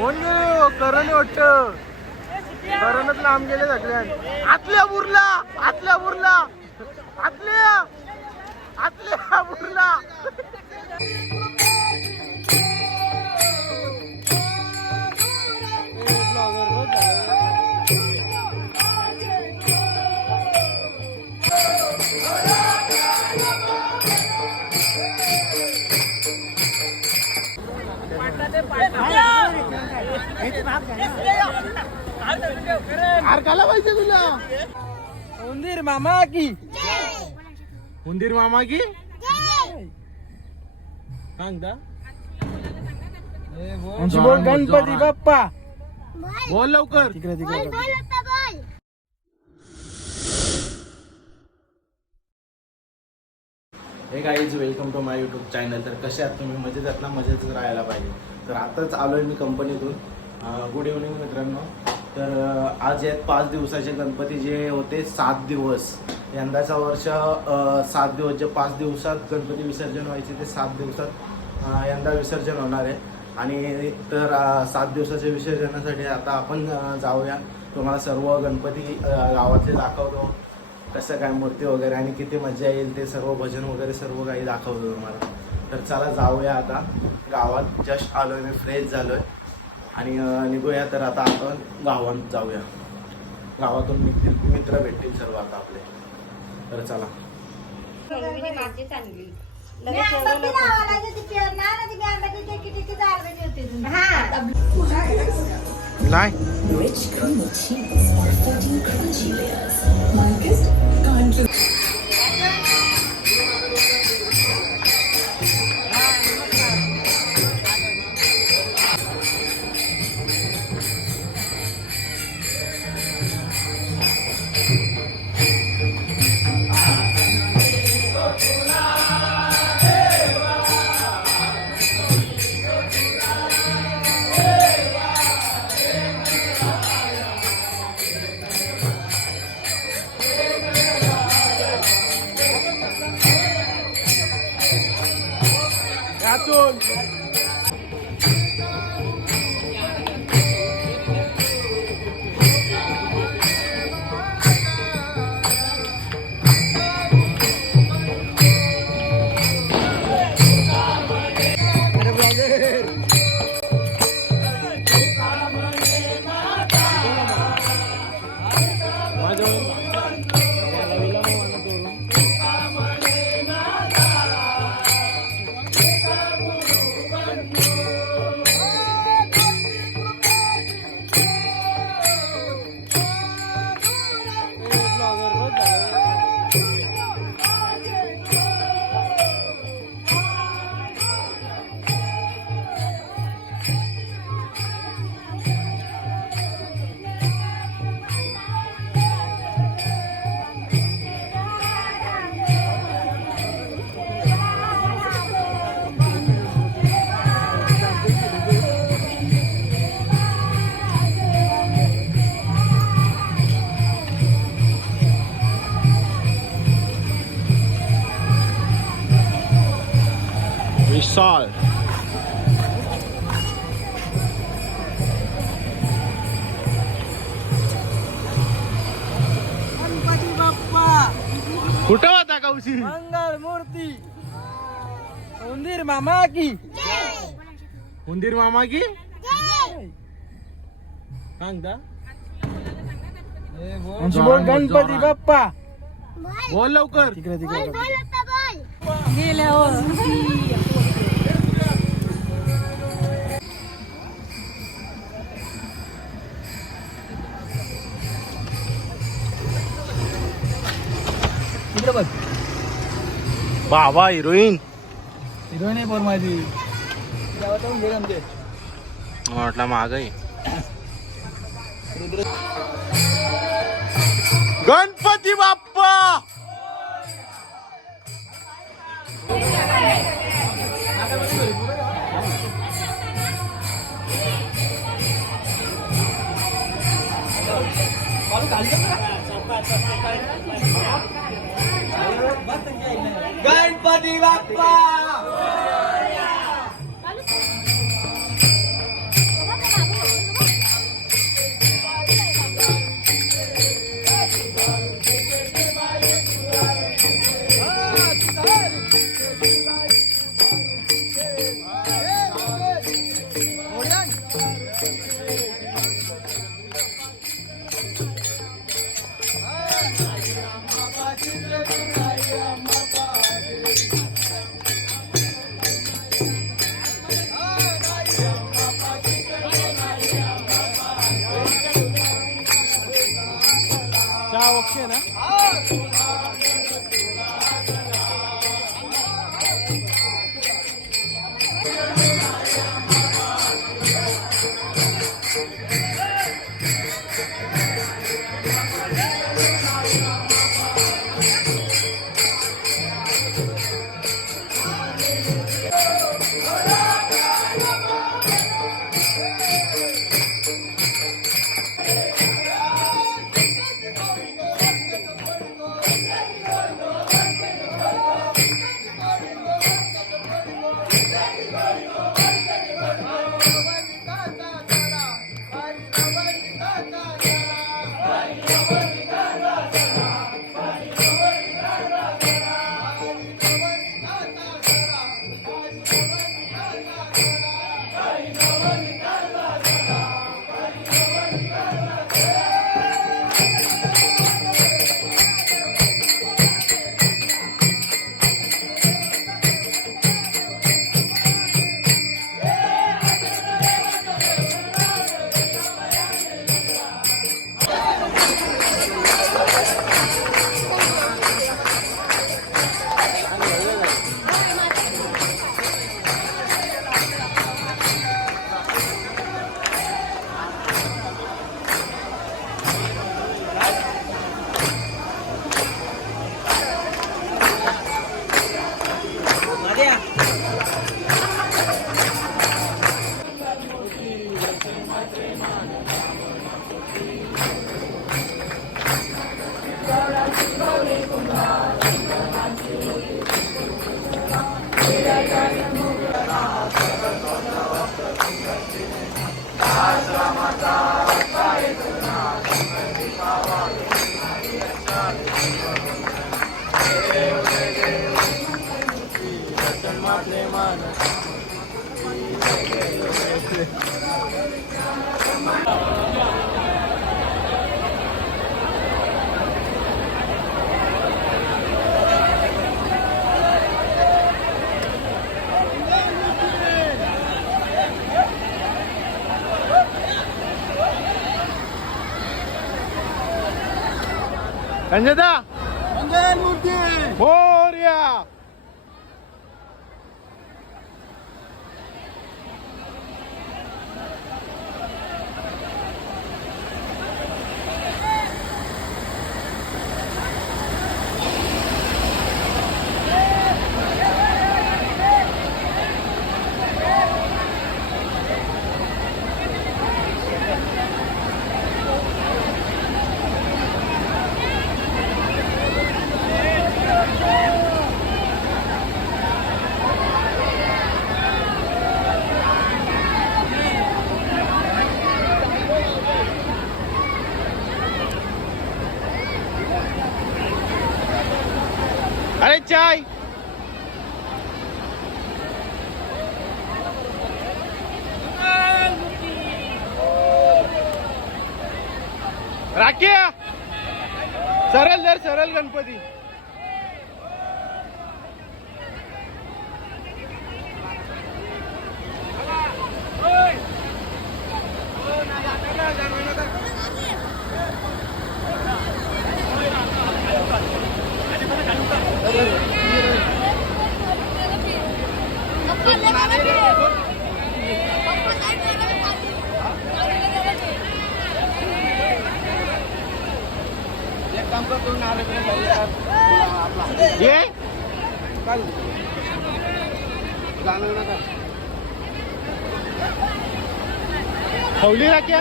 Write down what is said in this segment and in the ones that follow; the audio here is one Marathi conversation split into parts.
कोण गेले करण वाटत करणच लांब गेले सगळ्यात. आतल्या बुरला आतल्या बुरला. आतल्या आतल्या बुरला. खाला पाहिजे तुला. उंदीर मामा की? उंदीर मामा की? सांगता बोल. गणपती बाप्पा. बोल लवकर. तिकडे तिकडे hey guys welcome to my YouTube channel तर कसे आहात तुम्ही? मजेत आहात ना? मजेतच राहायला पाहिजे. तर आताच आलो आहे मी कंपनीतून गुड इव्हनिंग मित्रांनो. तर आज आहेत पाच दिवसाचे गणपती जे होते सात दिवस. यंदाचा वर्ष सात दिवस जे पाच दिवसात गणपती विसर्जन व्हायचे ते सात दिवसात यंदा विसर्जन होणार आहे. आणि तर सात दिवसाच्या विसर्जनासाठी आता आपण जाऊया. तुम्हाला सर्व गणपती गावातले दाखवतो. कसं काय मूर्ती वगैरे आणि किती मजा येईल ते सर्व भजन वगैरे सर्व काही दाखवतो तुम्हाला. तर चला जाऊया आता. गावात जस्ट आलो आहे मी फ्रेश झालो आहे आणि निघूया तर आता आपण गावात जाऊया. गावातून मित्र मित्र भेटतील सर्व आता आपले. तर चला. माझी चांगली. एवढं ती नको. लावायला गेली कौशी मंगल मूर्ती. उंदीर मामा की. उंदीर मामा की? सांगता बोल. गणपती बाप्पा. बोल. लवकर. तिकडे तिकडे बघ. बाबा हिरोईन. हिरोईन आहे बोल माझी. घे आमचे. म्हटलं महागाई गणपती बाप्पा! गणपती बाप्पा Obrigada. രഞ്ജിത. മൂർത്തി. ഓ अरे चाय राखी सरळ दर सरळ गणपती. ये? खवली राख्या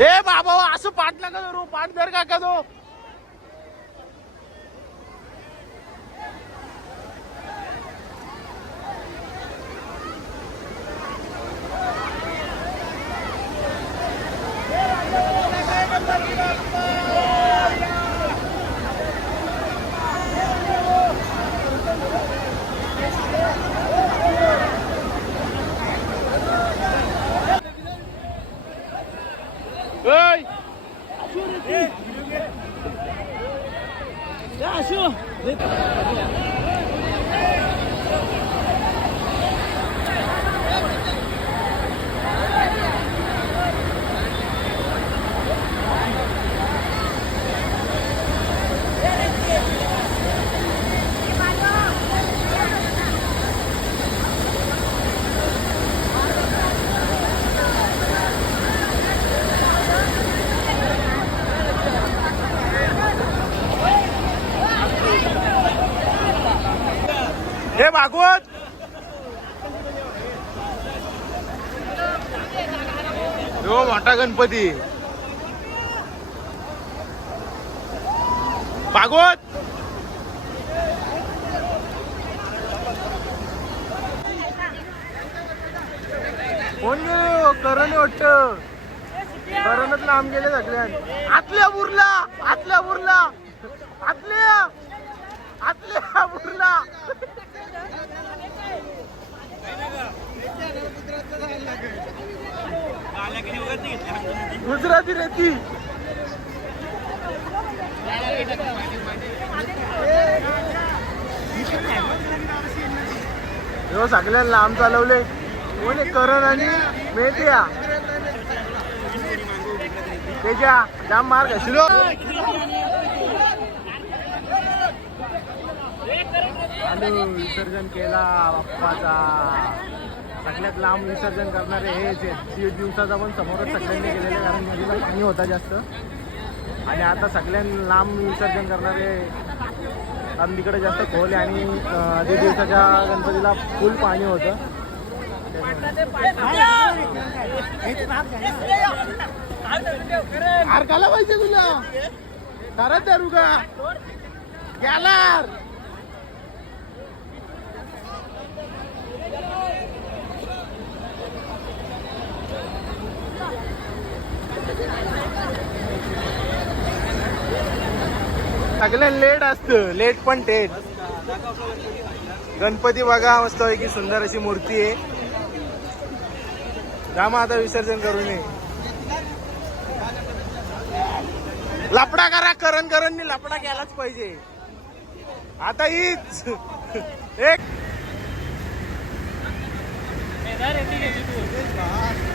ए बाबा असं पाठ नका धरू पाठ धर काका तो. Yeah. हे भागवत! हो मोठा गणपती. भागवत! कोण गेले? करण वाटत करणच लांब गेले सगळ्यात. आतल्या बुरला आतल्या बुरला. आतल्या! आतल्या बुरला गुजराती रेती. हो सगळ्यांना लांब चालवले. कोणी करण आणि मेटिया त्याच्या जाम मार्ग शिरो. आणि विसर्जन केला बाप्पाचा. सगळ्यात लांब विसर्जन करणारे हेच आहेत दिवसाचा पण समोरच सगळ्यांनी केलेलं कारण नदीला पाणी होता जास्त. आणि आता सगळ्यांना लांब विसर्जन करणारे कारण तिकडे जास्त खोल आहे आणि अं, दिवसाच्या गणपतीला फुल पाणी होतं. हार काला पाहिजे तुला. खरंच धरू का सगळं लेट असतं लेट पण टेट गणपती बघा मस्त की सुंदर अशी मूर्ती आहे. जा आता विसर्जन करू नये लपडा करा करण करण लपडा केलाच पाहिजे. आता हीच. एक.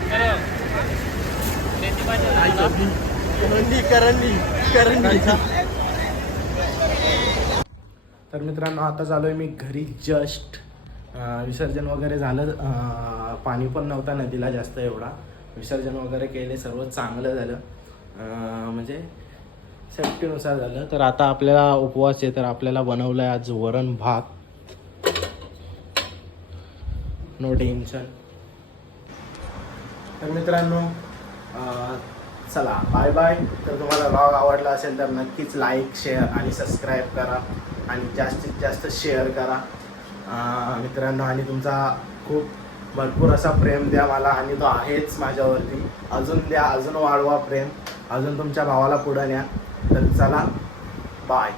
करंडी तर मित्रांनो आता चालू मी घरी जस्ट. विसर्जन वगैरे झालं. पाणी पण नव्हता नदीला जास्त एवढा. विसर्जन वगैरे केले सर्व चांगलं झालं. म्हणजे सेफ्टीनुसार झालं. तर आता आपल्याला उपवास आहे तर आपल्याला बनवलं आहे आज वरण भात. नो टेन्शन तर मित्रांनो चला बाय बाय तर तुम्हाला ब्लॉग आवडला असेल तर नक्कीच लाईक शेअर आणि सबस्क्राईब करा. आणि जास्तीत जास्त शेअर करा. मित्रांनो आणि तुमचा खूप भरपूर असा प्रेम द्या मला. आणि तो आहेच माझ्यावरती. अजून द्या अजून वाढवा प्रेम. अजून तुमच्या भावाला पुढं न्या. तर चला बाय